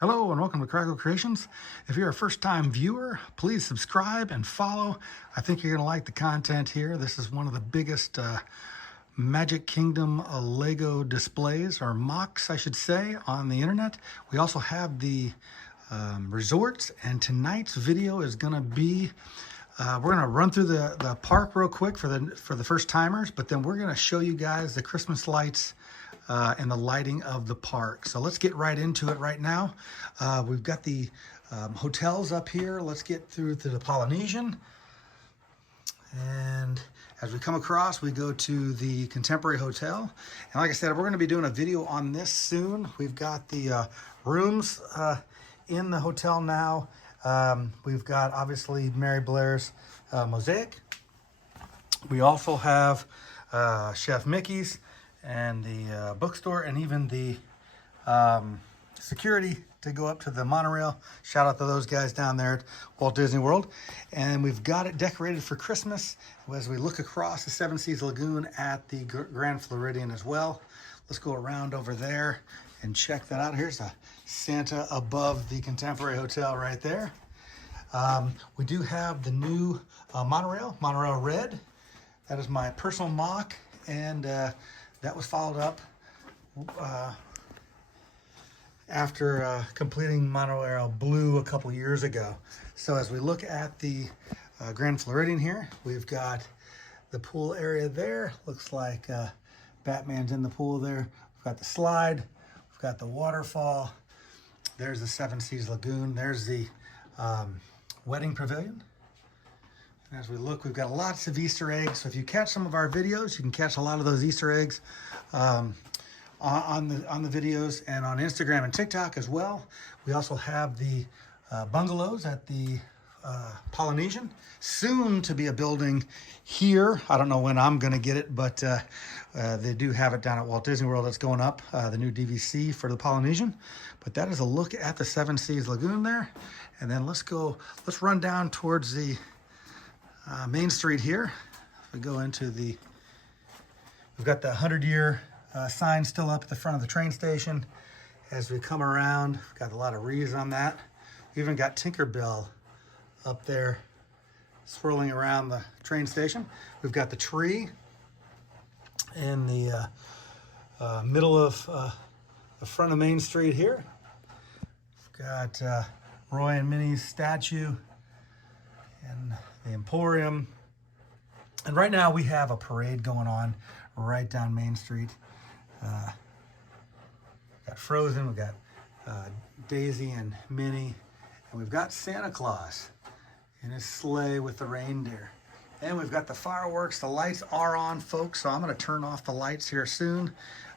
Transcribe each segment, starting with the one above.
Hello and welcome to Crackle Creations. If you're a first-time viewer, please subscribe and follow. I think you're going to like the content here. This is one of the biggest Magic Kingdom Lego displays, or MOCs, I should say, on the internet. We also have the resorts, and tonight's video is going to be we're going to run through the park real quick for the first timers, but then we're going to show you guys the Christmas lights and the lighting of the park. So let's get right into it right now. We've got the hotels up here. Let's get through to the Polynesian. And as we come across, we go to the Contemporary Hotel. And like I said, we're going to be doing a video on this soon. We've got the rooms in the hotel now. We've got, obviously, Mary Blair's Mosaic. We also have Chef Mickey's and the bookstore, and even the security to go up to the monorail. Shout out to those guys down there at Walt Disney World. And we've got it decorated for Christmas as we look across the Seven Seas Lagoon at the Grand Floridian as well. Let's go around over there and check that out. Here's a Santa above the Contemporary Hotel right there. We do have the new monorail red. That is my personal MOC, and that was followed up after completing monorail blue a couple years ago. So as we look at the Grand Floridian here, we've got the pool area there. Looks like Batman's in the pool there. We've got the slide. We've got the waterfall. There's the Seven Seas Lagoon. There's the wedding pavilion. And as we look, we've got lots of Easter eggs. So if you catch some of our videos, you can catch a lot of those Easter eggs on the videos, and on Instagram and TikTok as well. We also have the bungalows at the Polynesian. Soon to be a building here. I don't know when I'm going to get it, but they do have it down at Walt Disney World. That's going up, the new DVC for the Polynesian. But that is a look at the Seven Seas Lagoon there. And then let's run down towards the Main Street here. We go into we've got the 100-year sign still up at the front of the train station. As we come around, we've got a lot of wreaths on that. We even got Tinkerbell up there swirling around the train station. We've got the tree in the middle of the front of Main Street here. We've got Roy and Minnie's statue and the Emporium. And right now we have a parade going on right down Main Street. Got Frozen, we've got Daisy and Minnie, and we've got Santa Claus in his sleigh with the reindeer. And we've got the fireworks. The lights are on, folks, so I'm going to turn off the lights here soon.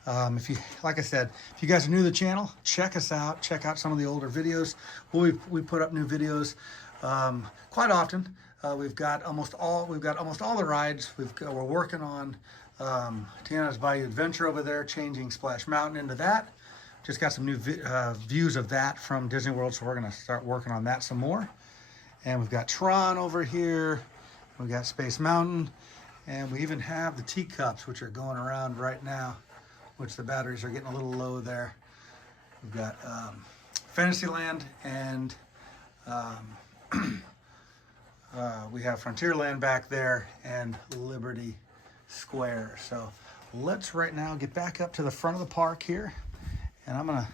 Like I said, if you guys are new to the channel, check us out. Check out some of the older videos. We put up new videos quite often. We've got almost all the rides. We're working on Tiana's Bayou Adventure over there, changing Splash Mountain into that. Just got some new views of that from Disney World, so we're going to start working on that some more. And we've got Tron over here. We've got Space Mountain, and we even have the teacups, which are going around right now, which the batteries are getting a little low there. We've got Fantasyland, and we have Frontierland back there, and Liberty Square. So let's right now get back up to the front of the park here, and I'm gonna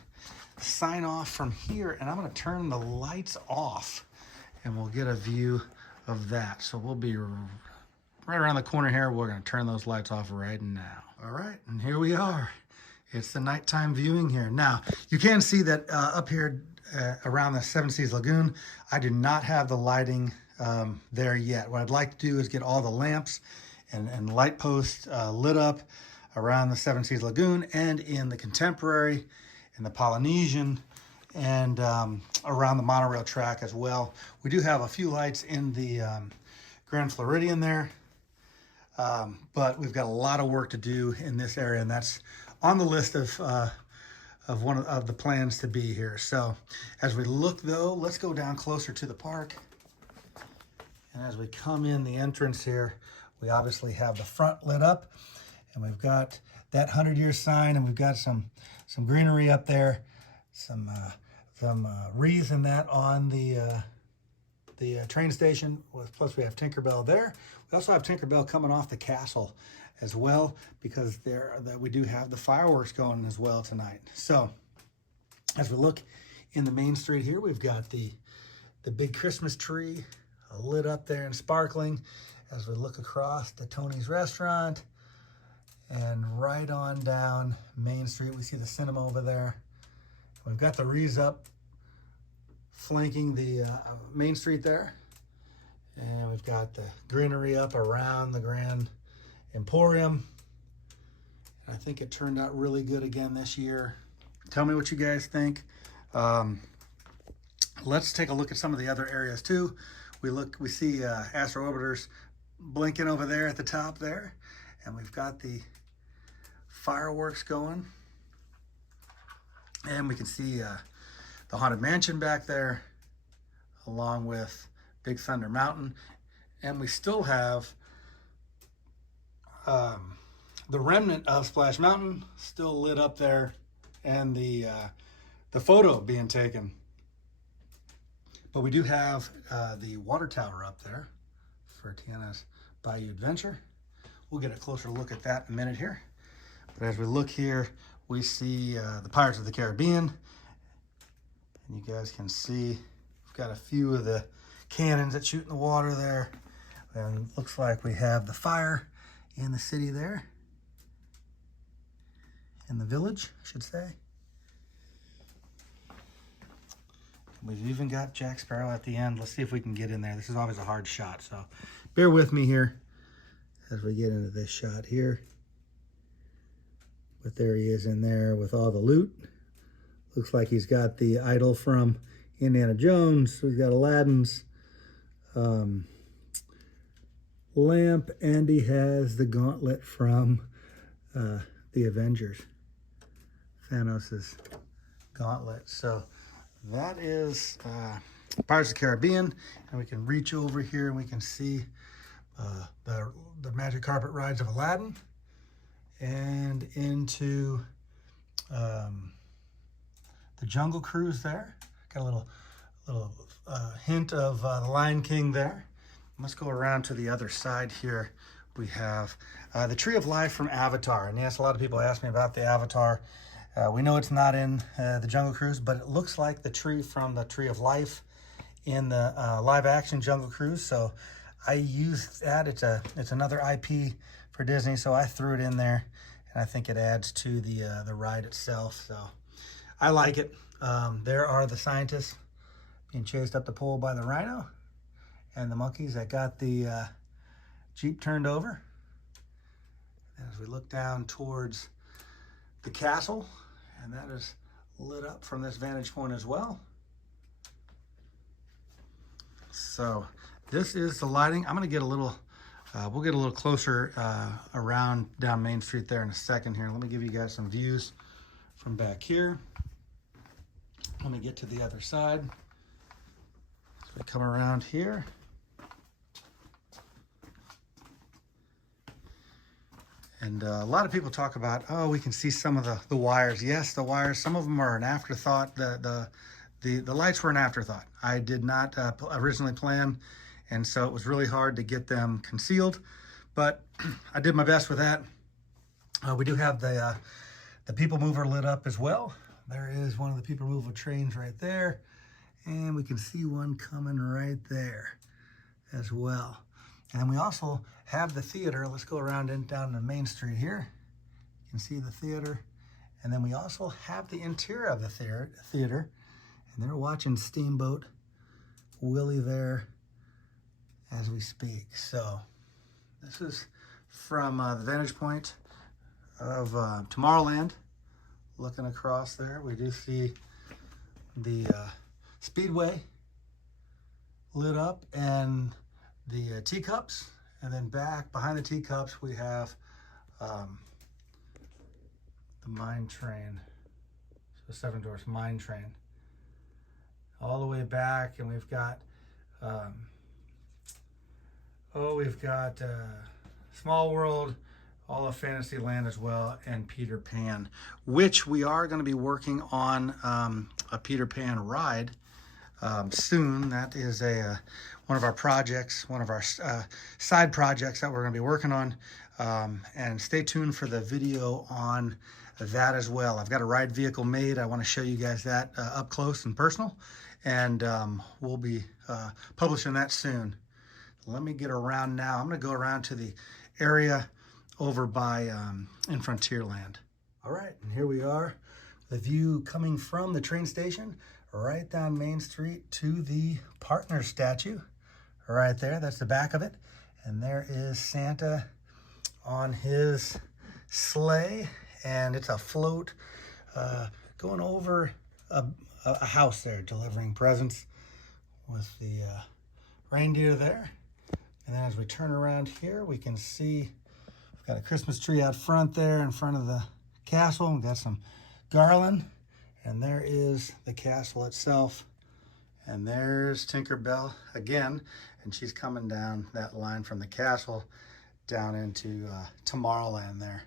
sign off from here, and I'm gonna turn the lights off, and we'll get a view of that. So we'll be right around the corner here. We're gonna turn those lights off right now. All right, and here we are. It's the nighttime viewing here. Now, you can see that up here around the Seven Seas Lagoon, I do not have the lighting there yet. What I'd like to do is get all the lamps and light posts lit up around the Seven Seas Lagoon and in the Contemporary, in the Polynesian, and around the monorail track as well. We do have a few lights in the Grand Floridian there, but we've got a lot of work to do in this area, and that's on the list of one of the plans to be here. So as we look, though, let's go down closer to the park. And as we come in the entrance here, we obviously have the front lit up, and we've got that 100-year sign, and we've got some greenery up there, some some wreaths and that on the train station. Plus we have Tinkerbell there. We also have Tinkerbell coming off the castle as well, because we do have the fireworks going as well tonight. So as we look in the main street here, we've got the big Christmas tree lit up there and sparkling. As we look across to Tony's restaurant, and right on down Main Street, we see the cinema over there. We've got the wreaths up flanking the Main Street there. And we've got the greenery up around the Grand Emporium. And I think it turned out really good again this year. Tell me what you guys think. Let's take a look at some of the other areas too. We see Astro Orbiters blinking over there at the top there. And we've got the fireworks going. And we can see the Haunted Mansion back there, along with Big Thunder Mountain. And we still have the remnant of Splash Mountain still lit up there, and the photo being taken. But we do have the water tower up there for Tiana's Bayou Adventure. We'll get a closer look at that in a minute here. But as we look here, we see the Pirates of the Caribbean. And you guys can see we've got a few of the cannons that shoot in the water there. And it looks like we have the fire in the city there. In the village, I should say. We've even got Jack Sparrow at the end. Let's see if we can get in there. This is always a hard shot, so bear with me here as we get into this shot here. But there he is in there with all the loot. Looks like he's got the idol from Indiana Jones. He's got Aladdin's lamp, and he has the gauntlet from the Avengers. Thanos's gauntlet. So that is Pirates of the Caribbean, and we can reach over here and we can see the magic carpet rides of Aladdin, and into the Jungle Cruise there. Got a little hint of the Lion King there. Let's go around to the other side here. We have the Tree of Life from Avatar. And yes, a lot of people ask me about the Avatar. We know it's not in the Jungle Cruise, but it looks like the tree from the Tree of Life in the live action Jungle Cruise. So I used that. It's another IP for Disney, so I threw it in there, and I think it adds to the ride itself. So I like it. There are the scientists being chased up the pole by the rhino, and the monkeys that got the Jeep turned over. As we look down towards the castle, and that is lit up from this vantage point as well. So this is the lighting. I'm going to get a little, we'll get a little closer around down Main Street there in a second here. Let me give you guys some views from back here. Let me get to the other side. So we come around here. And a lot of people talk about, oh, we can see some of the wires. Yes, the wires, some of them are an afterthought. The lights were an afterthought. I did not originally plan, and so it was really hard to get them concealed, but I did my best with that. We do have the People Mover lit up as well. There is one of the People Mover trains right there, and we can see one coming right there as well. And then we also have the theater. Let's go around and down the Main Street here. You can see the theater. And then we also have the interior of the theater. And they're watching Steamboat Willie there as we speak. So this is from the vantage point of Tomorrowland. Looking across there, we do see the Speedway lit up, and the teacups, and then back behind the teacups we have the mine train, so Seven Dwarfs mine train, all the way back, and we've got Small World, all of Fantasyland as well, and Peter Pan, which we are going to be working on a Peter Pan ride soon. That is one of our projects, one of our side projects that we're going to be working on. And stay tuned for the video on that as well. I've got a ride vehicle made. I want to show you guys that up close and personal, and we'll be publishing that soon. Let me get around now. I'm going to go around to the area over by in Frontierland. All right, and here we are, the view coming from the train station right down Main Street to the partner statue right there. That's the back of it, and there is Santa on his sleigh, and it's a float going over a house there, delivering presents with the reindeer there. And then as we turn around here, we can see we've got a Christmas tree out front there in front of the castle. We've got some garland, and there is the castle itself. And there's Tinkerbell again, and she's coming down that line from the castle down into Tomorrowland there.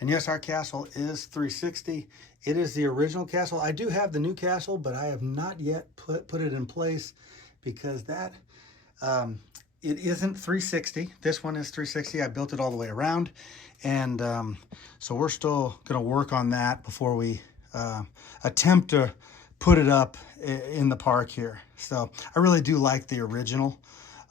And yes, our castle is 360. It is the original castle. I do have the new castle, but I have not yet put it in place because that it isn't 360. This one is 360. I built it all the way around, and so we're still going to work on that before we attempt to put it up in the park here. So I really do like the original.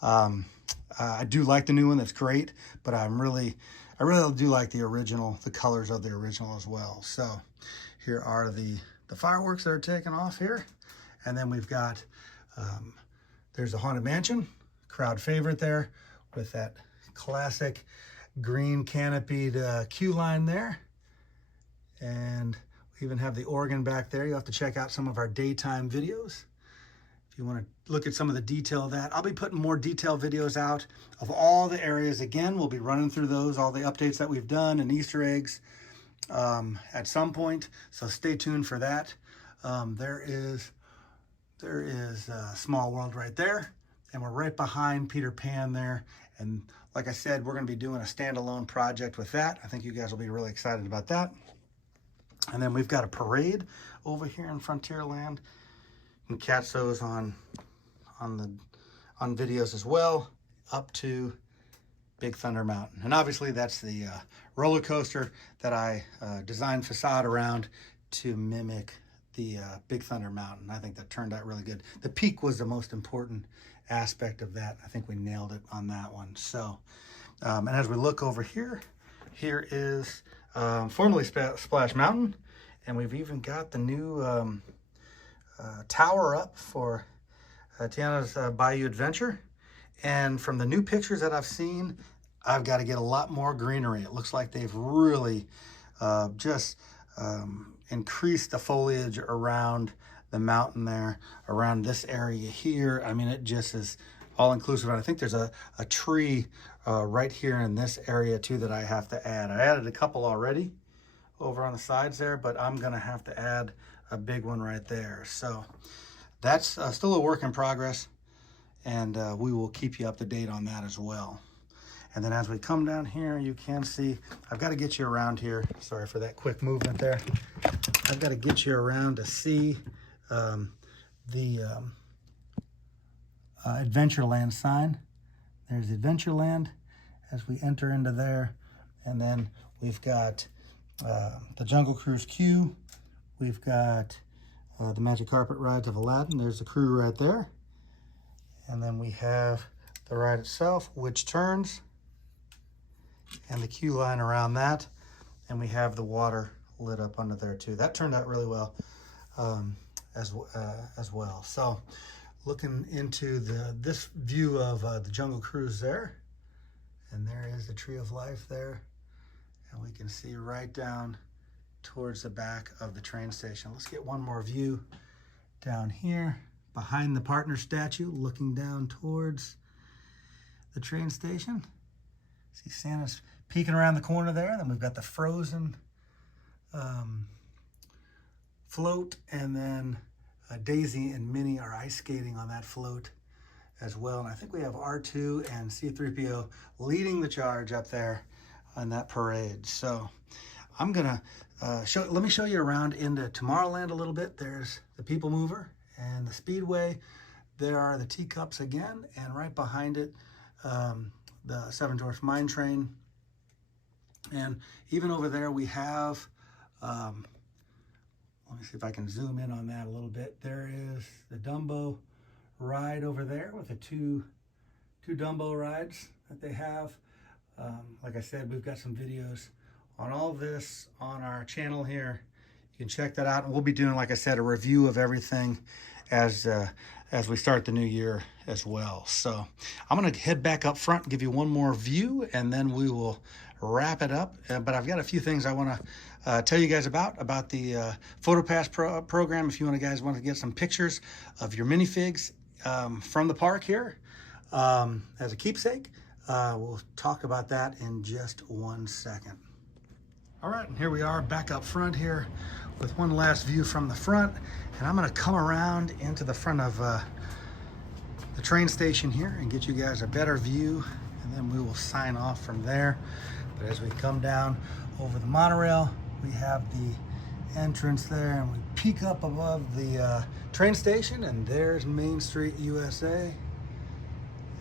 I do like the new one. That's great, but I really do like the original, the colors of the original as well. So here are the fireworks that are taking off here. And then we've got, there's the Haunted Mansion, crowd favorite there with that classic green canopied queue line there. And we even have the organ back there. You'll have to check out some of our daytime videos if you want to look at some of the detail of that. I'll be putting more detailed videos out of all the areas. Again, we'll be running through those, all the updates that we've done and Easter eggs at some point. So stay tuned for that. There is Small World right there, and we're right behind Peter Pan there. And like I said, we're going to be doing a standalone project with that. I think you guys will be really excited about that. And then we've got a parade over here in Frontierland. You can catch those on videos as well, up to Big Thunder Mountain. And obviously that's the roller coaster that I designed facade around to mimic the Big Thunder Mountain. I think that turned out really good. The peak was the most important aspect of that. I think we nailed it on that one. So, and as we look over here, here is formerly Splash Mountain, and we've even got the new tower up for Tiana's Bayou Adventure. And from the new pictures that I've seen, I've got to get a lot more greenery. It looks like they've really just increased the foliage around the mountain there, around this area here. I mean, it just is all inclusive. And I think there's a tree right here in this area too that I have to add. I added a couple already over on the sides there, but I'm gonna have to add a big one right there. So that's still a work in progress, and we will keep you up to date on that as well. And then as we come down here, you can see, I've got to get you around here. Sorry for that quick movement there. I've got to get you around to see the Adventureland sign. There's Adventureland as we enter into there. And then we've got the Jungle Cruise queue. We've got the Magic Carpet Rides of Aladdin. There's the crew right there. And then we have the ride itself, which turns, and the queue line around that. And we have the water lit up under there too. That turned out really well as well. So looking into this view of the Jungle Cruise there, and there is the Tree of Life there, and we can see right down towards the back of the train station. Let's get one more view down here behind the partner statue, looking down towards the train station. See Santa's peeking around the corner there. Then we've got the Frozen float, and then Daisy and Minnie are ice skating on that float as well. And I think we have R2 and C-3PO leading the charge up there on that parade. So I'm gonna let me show you around into Tomorrowland a little bit. There's the People Mover and the Speedway. There are the teacups again, and right behind it, the Seven Dwarfs Mine Train. And even over there we have, let me see if I can zoom in on that a little bit. There is the Dumbo ride over there with the two Dumbo rides that they have. Like I said, we've got some videos on all this on our channel here. You can check that out, and we'll be doing, like I said, a review of everything as we start the new year as well. So I'm going to head back up front and give you one more view, and then we will wrap it up. But I've got a few things I want to tell you guys about the PHOTOPASS program. If you guys want to get some pictures of your minifigs from the park here as a keepsake, we'll talk about that in just 1 second. All right, and here we are back up front here with one last view from the front, and I'm going to come around into the front of the train station here and get you guys a better view, and then we will sign off from there. But as we come down over the monorail, we have the entrance there, and we peek up above the train station, and there's Main Street, USA.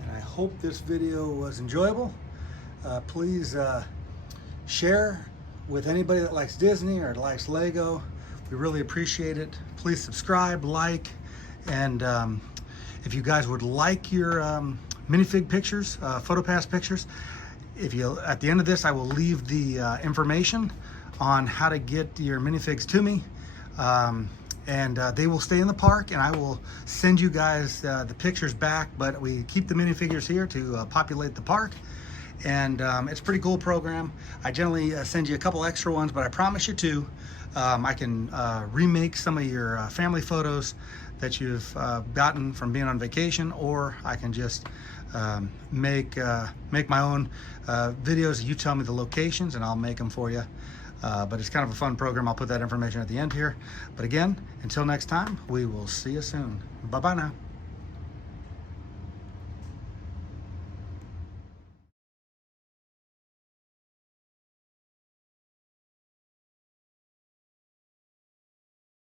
And I hope this video was enjoyable. Please share with anybody that likes Disney or likes Lego. We really appreciate it. Please subscribe, like, and if you guys would like your minifig pictures, PHOTOPASS pictures, at the end of this, I will leave the information on how to get your minifigs to me, and they will stay in the park, and I will send you guys the pictures back. But we keep the minifigures here to populate the park. And it's a pretty cool program. I generally send you a couple extra ones, but I promise you two. I can remake some of your family photos that you've gotten from being on vacation, or I can just make my own videos. You tell me the locations and I'll make them for you. But it's kind of a fun program. I'll put that information at the end here. But again, until next time, we will see you soon. Bye-bye now.